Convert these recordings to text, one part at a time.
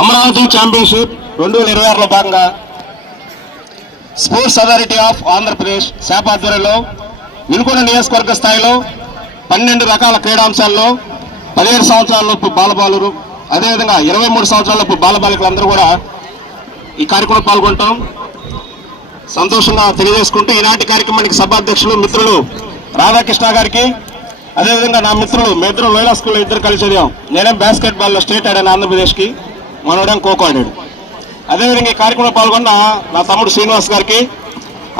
Amaravati championship 2026లో భాగంగా sports authority of Andhra Pradesh శాఖ ఆధ్వర్యంలో వినుకొండ నియోజకవర్గ స్థాయిలో 12 రకాల క్రీడాంశాల్లో 17 సంవత్సరాలలోపు బాలబాలురు అదేవిధంగా 23 సంవత్సరాలలోపు బాలబాలికలందరూ కూడా ఈ కార్యక్రమంలో పాల్గొంటాం. సంతోషంగా తెలియజేసుకుంటూ ఈనాటి కార్యక్రమానికి సభాధ్యక్షులు మిత్రులు రాధాకృష్ణ గారికి, అదేవిధంగా నా మిత్రులు మీ ఇద్దరు లోయలా స్కూల్లో ఇద్దరు కలిసి చదివాం. నేనేం బాస్కెట్ బాల్లో స్టేట్ ఆడాను ఆంధ్రప్రదేశ్కి, మనోడేం ఖోఖో ఆడాడు. అదేవిధంగా ఈ కార్యక్రమంలో పాల్గొన్న నా తమ్ముడు శ్రీనివాస్ గారికి,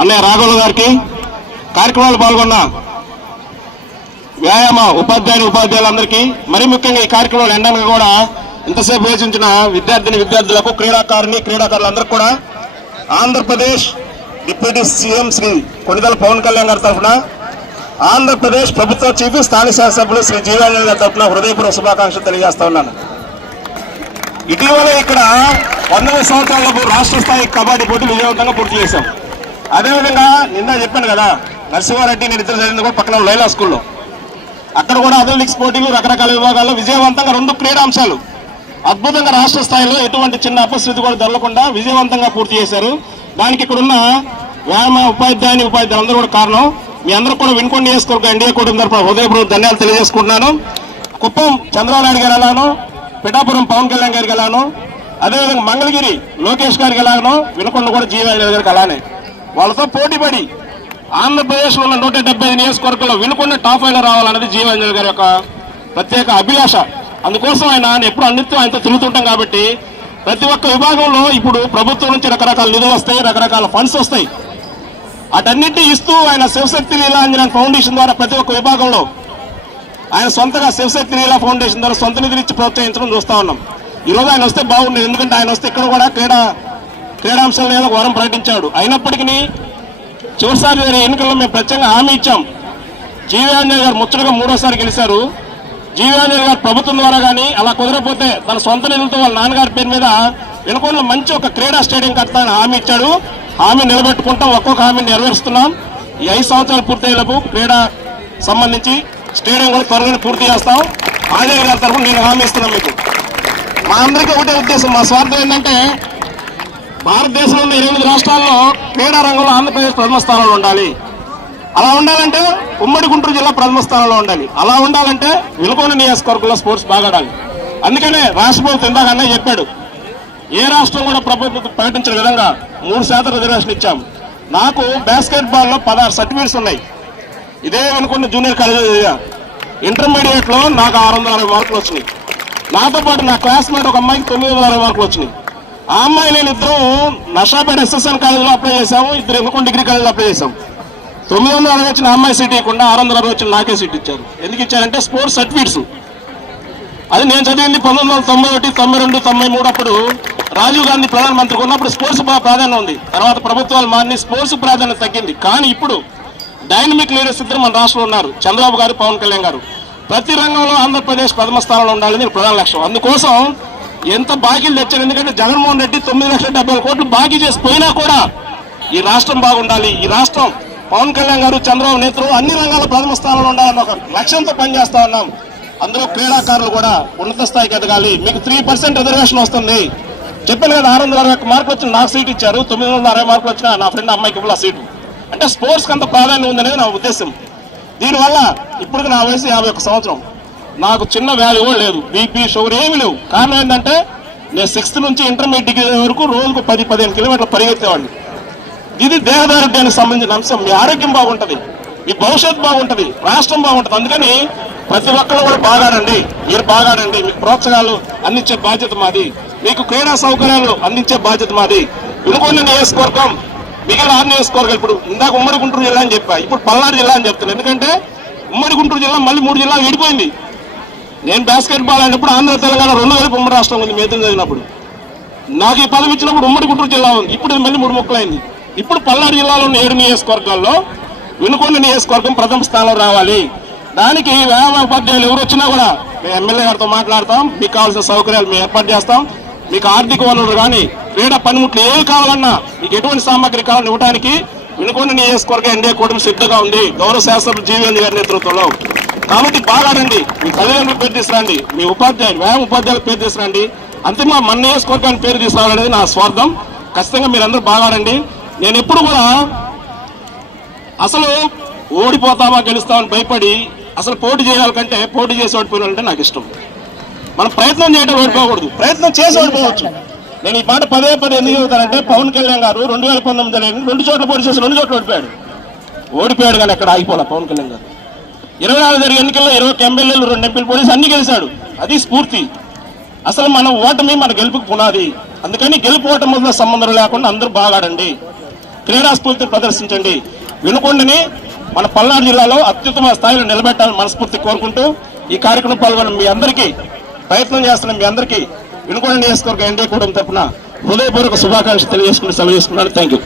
అన్నయ్య రాఘవులు గారికి, కార్యక్రమాలు పాల్గొన్న వ్యాయామ ఉపాధ్యాయులందరికీ, మరి ముఖ్యంగా ఈ కార్యక్రమంలో ఎండనగా కూడా ఇంతసేపు వేచించిన విద్యార్థులకు, క్రీడాకారులందరికీ కూడా ఆంధ్రప్రదేశ్ డిప్యూటీ సీఎం శ్రీ కొణిదెల పవన్ కళ్యాణ్ గారి తరఫున, ఆంధ్రప్రదేశ్ ప్రభుత్వ చీఫ్ స్థానిక శాసనసభ్యులు శ్రీ జీవానంద గారి తరఫున హృదయపూర్వక శుభాకాంక్షలు తెలియజేస్తా ఉన్నాను. ఇటీవల ఇక్కడ 100 సంవత్సరాలకు రాష్ట్ర స్థాయి కబడ్డీ పోటీలు విజయవంతంగా పూర్తి చేశాం. అదేవిధంగా నిన్న చెప్పాను కదా, నరసింహారెడ్డి నేను ఇద్దరు జరిగింది కూడా పక్కన లైలా స్కూల్లో, అక్కడ కూడా అథ్లెటిక్స్ పోటీలు రకరకాల విభాగాల్లో విజయవంతంగా 2 క్రీడాంశాలు అద్భుతంగా రాష్ట్ర స్థాయిలో ఎటువంటి చిన్న అపశృతి కూడా జరగకుండా విజయవంతంగా పూర్తి చేశారు. దానికి ఇక్కడున్న వ్యాయామ ఉపాధ్యాయులందరూ కూడా కారణం. మీ అందరూ కూడా వినుకొండ నియోజకవర్గ ఎన్డీఏ కూటమి తరఫున హృదయపూర్వక ధన్యవాదాలు తెలియజేసుకుంటున్నాను. కుప్పం చంద్రబాబు నాయుడు గారు ఎలానో, పిఠాపురం పవన్ కళ్యాణ్ గారికి ఎలానో, అదేవిధంగా మంగళగిరి లోకేష్ గారికి ఎలాగనో, వినుకొండ కూడా జీవానంద గారికి అలానే వాళ్ళతో పోటీపడి ఆంధ్రప్రదేశ్లో ఉన్న 175 నియోజకవర్గంలో వినుకొండ టాప్ 5లో రావాలన్నది జీవానంద గారి యొక్క ప్రత్యేక అభిలాష. అందుకోసం ఆయన ఎప్పుడు అన్నిత్యం ఆయనతో తిరుగుతుంటాం. కాబట్టి ప్రతి ఒక్క విభాగంలో ఇప్పుడు ప్రభుత్వం నుంచి రకరకాల నిధులు వస్తాయి, రకరకాల ఫండ్స్ వస్తాయి. అటన్నింటినీ ఇస్తూ ఆయన శివశక్తి లీలా ఆంజనేయ ఫౌండేషన్ ద్వారా ప్రతి ఒక్క విభాగంలో ఆయన సొంతగా శివశక్తి లీలా ఫౌండేషన్ ద్వారా సొంత నిధులు ఇచ్చి ప్రోత్సహించడం చూస్తూ ఉన్నాం. ఈరోజు ఆయన వస్తే బాగుండేది, ఎందుకంటే ఆయన వస్తే ఇక్కడ కూడా క్రీడాంశాల మీద వరం ప్రకటించాడు. అయినప్పటికీ చివరిసారి ఎన్నికల్లో మేము ప్రత్యేకంగా హామీ ఇచ్చాం. జీవానంద గారు ముచ్చటగా 3వ సారి గెలిచారు. జీవానంద గారు ప్రభుత్వం ద్వారా కానీ అలా కుదరకపోతే తన సొంత నిధులతో వాళ్ళ నాన్నగారి పేరు మీద వినుకొండలో మంచి ఒక క్రీడా స్టేడియం కడతానని హామీ ఇచ్చాడు. హామీ నిలబెట్టుకుంటాం, ఒక్కొక్క హామీని నెరవేరుస్తున్నాం. ఈ 5 సంవత్సరాలు పూర్తయ్యేలోపు క్రీడా సంబంధించి స్టేడియం కూడా త్వరగానే పూర్తి చేస్తాం. ఆంజనేయ గారి తరఫున నేను హామీ ఇస్తున్నాను మీకు. మా అందరికీ ఒకటే ఉద్దేశం, మా స్వార్థం ఏంటంటే భారతదేశంలో ఉన్న 8 రాష్ట్రాల్లో క్రీడా రంగంలో ఆంధ్రప్రదేశ్ ప్రథమ స్థానంలో ఉండాలి. అలా ఉండాలంటే ఉమ్మడి గుంటూరు జిల్లా ప్రథమ స్థానంలో ఉండాలి. అలా ఉండాలంటే వినుకొండ నియోజకవర్గంలో స్పోర్ట్స్ బాగా ఆడాలి. అందుకనే రాష్ట్ర ప్రభుత్వం ఇందాకనే చెప్పాడు, ఏ రాష్ట్రం కూడా ప్రభుత్వం ప్రకటించిన విధంగా 3% రిజర్వేషన్ ఇచ్చాం. నాకు బాస్కెట్ బాల్లో 16 సర్టిఫికేట్స్ ఉన్నాయి. ఇదే వినుకొండ జూనియర్ కాలేజ్ ఇంటర్మీడియట్లో నాకు 660 మార్కులు వచ్చినాయి. నాతో పాటు నా క్లాస్మేట్ ఒక అమ్మాయికి 960 మార్కులు వచ్చినాయి. ఆ అమ్మాయి నేను ఇద్దరు నషాపేట ఎస్ఎస్ఎన్ కాలేజీలో అప్లై చేశాము, ఇద్దరు వినుకొండ డిగ్రీ కాలేజీలో అప్లై చేశాం. 960 వచ్చిన అమ్మాయి సీట్ ఇవ్వకుండా 660 వచ్చిన నాకే సీట్ ఇచ్చారు. ఎందుకు ఇచ్చారంటే స్పోర్ట్స్ సర్టిఫికేట్స్. అది నేను చదివింది 1991, 92, 93 అప్పుడు రాజీవ్ గాంధీ ప్రధానమంత్రి ఉన్నప్పుడు స్పోర్ట్స్ ప్రాధాన్యం ఉంది. తర్వాత ప్రభుత్వాలు మారిని స్పోర్ట్స్ ప్రాధాన్యత తగ్గింది. కానీ ఇప్పుడు డైనమిక్ లీడర్స్ ఇద్దరు మన రాష్ట్రంలో ఉన్నారు, చంద్రబాబు గారు, పవన్ కళ్యాణ్ గారు. ప్రతి రంగంలో ఆంధ్రప్రదేశ్ ప్రథమ స్థానంలో ఉండాలని ప్రధాన లక్ష్యం. అందుకోసం ఎంత బాకీలు తెచ్చారు, ఎందుకంటే జగన్మోహన్ రెడ్డి 9,70,000 కోట్లు బాకీ చేసి పోయినా కూడా ఈ రాష్ట్రం బాగుండాలి, ఈ రాష్ట్రం పవన్ కళ్యాణ్ గారు, చంద్రబాబు నేతలు అన్ని రంగాల ప్రథమ స్థానంలో ఉండాలని ఒక లక్ష్యంతో పనిచేస్తా ఉన్నాం. అందులో క్రీడాకారులు కూడా ఉన్నత స్థాయికి ఎదగాలి. మీకు 3% రిజర్వేషన్ వస్తుంది. చెప్పాను కదా, 661 మార్కులు వచ్చిన నాకు సీట్ ఇచ్చారు. 960 మార్కులు వచ్చిన నా ఫ్రెండ్ అమ్మాయికి ఇవ్వాలి సీటు. అంటే స్పోర్ట్స్కి అంత ప్రాధాన్యం ఉందనేది నా ఉద్దేశం. దీనివల్ల ఇప్పుడు నా వయసు 51 సంవత్సరం. నాకు చిన్న వ్యాధి కూడా లేదు, బీపీ, షుగర్ ఏమీ లేవు. కారణం ఏంటంటే నేను 6th నుంచి ఇంటర్మీడియట్ డిగ్రీ వరకు రోజుకు 10-15 కిలోమీటర్లు పరిగెత్తేవాడిని. ఇది దేహదారుఢ్యానికి సంబంధించిన అంశం. మీ ఆరోగ్యం బాగుంటుంది, మీ భవిష్యత్తు బాగుంటుంది, రాష్ట్రం బాగుంటుంది. అందుకని ప్రతి ఒక్కరు కూడా బాగాడండి, మీరు బాగాడండి. మీకు ప్రోత్సాహాలు అందించే బాధ్యత మాది, మీకు క్రీడా సౌకర్యాలు అందించే బాధ్యత మాది. వినుకొండ నియోజకవర్గం మిగిలిన 6 నియోజకవర్గాలు, ఇప్పుడు ఇందాక ఉమ్మడి గుంటూరు జిల్లా అని చెప్పా, ఇప్పుడు పల్నాడు జిల్లా అని చెప్తున్నాను. ఎందుకంటే ఉమ్మడి గుంటూరు జిల్లా మళ్ళీ 3 జిల్లాలు విడిపోయింది. నేను బాస్కెట్ బాల్ అయినప్పుడు ఆంధ్ర తెలంగాణ 2 కలిపి ఉమ్మడి రాష్ట్రం ఉంది. మేతం చదివినప్పుడు నాకు ఈ పదవి ఇచ్చినప్పుడు ఉమ్మడి గుంటూరు జిల్లా ఉంది. ఇప్పుడు మళ్ళీ 3 ముక్కలైంది. ఇప్పుడు పల్నాడు జిల్లాలో ఉన్న 7 నియోజకవర్గాల్లో వినుకొండ నియోజకవర్గం ప్రథమ స్థానంలో రావాలి. దానికి వ్యాయామ ఉపాధ్యాయులు ఎవరు వచ్చినా కూడా మేము ఎమ్మెల్యే గారితో మాట్లాడతాం. మీకు కావాల్సిన సౌకర్యాలు మేము ఏర్పాటు చేస్తాం. మీకు ఆర్థిక వనరులు కానీ క్రీడా పనిముట్లు ఏవి కావాలన్నా, మీకు ఎటువంటి సామాగ్రి కావాలని ఇవ్వడానికి వినుకొండ నియోజకవర్గ ఎన్డీఏ కూటమి సిద్ధంగా ఉంది, గౌరవ శాసనసభ్యులు జీవన్ గారి నేతృత్వంలో. కాబట్టి బాగా ఆడండి, మీ తల్లిదండ్రులు పేరు తీసుకురండి, మీ వ్యాయామ ఉపాధ్యాయులు పేరు తీసుకురండి. అంతిమ మన నియోజకవర్గానికి పేరు తీసుకురావాలనేది నా స్వార్థం. ఖచ్చితంగా మీరందరూ బాగా ఆడండి. నేను ఎప్పుడు కూడా అసలు ఓడిపోతామా గెలుస్తామని భయపడి అసలు పోటీ చేయాలి కంటే పోటీ చేసి ఓడిపోయినాలంటే నాకు ఇష్టం. మనం ప్రయత్నం చేయడం ఓడిపోకూడదు, ప్రయత్నం చేసి ఓడిపోవచ్చు. నేను ఈ మాట పదే ఎందుకు చెబుతానంటే పవన్ కళ్యాణ్ గారు 2019 2 చోట్ల పోటీ చేసి 2 చోట్ల ఓడిపోయాడు కానీ ఎక్కడ ఆగిపోలే. పవన్ కళ్యాణ్ గారు 24 జరిగే ఎన్నికల్లో 20 ఎమ్మెల్యేలు 2 ఎంపీలు పోటీ అన్ని గెలిచాడు. అది స్ఫూర్తి. అసలు మన ఓటమి మన గెలుపుకు పునాది. అందుకని గెలుపు ఓటమితో సంబంధం లేకుండా అందరూ బాగా ఆడండి, క్రీడా స్ఫూర్తిని ప్రదర్శించండి. వినుకొండని మన పల్నాడు జిల్లాలో అత్యుత్తమ స్థాయిలో నిలబెట్టాలని మనస్ఫూర్తి కోరుకుంటూ ఈ కార్యక్రమం పాల్గొన్న మీ అందరికీ, ప్రయత్నం చేస్తున్న మీ అందరికీ వినుకొండ నియోజకవర్గ ఎన్డీఏ కూటమి తరఫున హృదయపూర్వక శుభాకాంక్షలు తెలియజేసుకుని సెలవు చేసుకున్నాను. Thank you.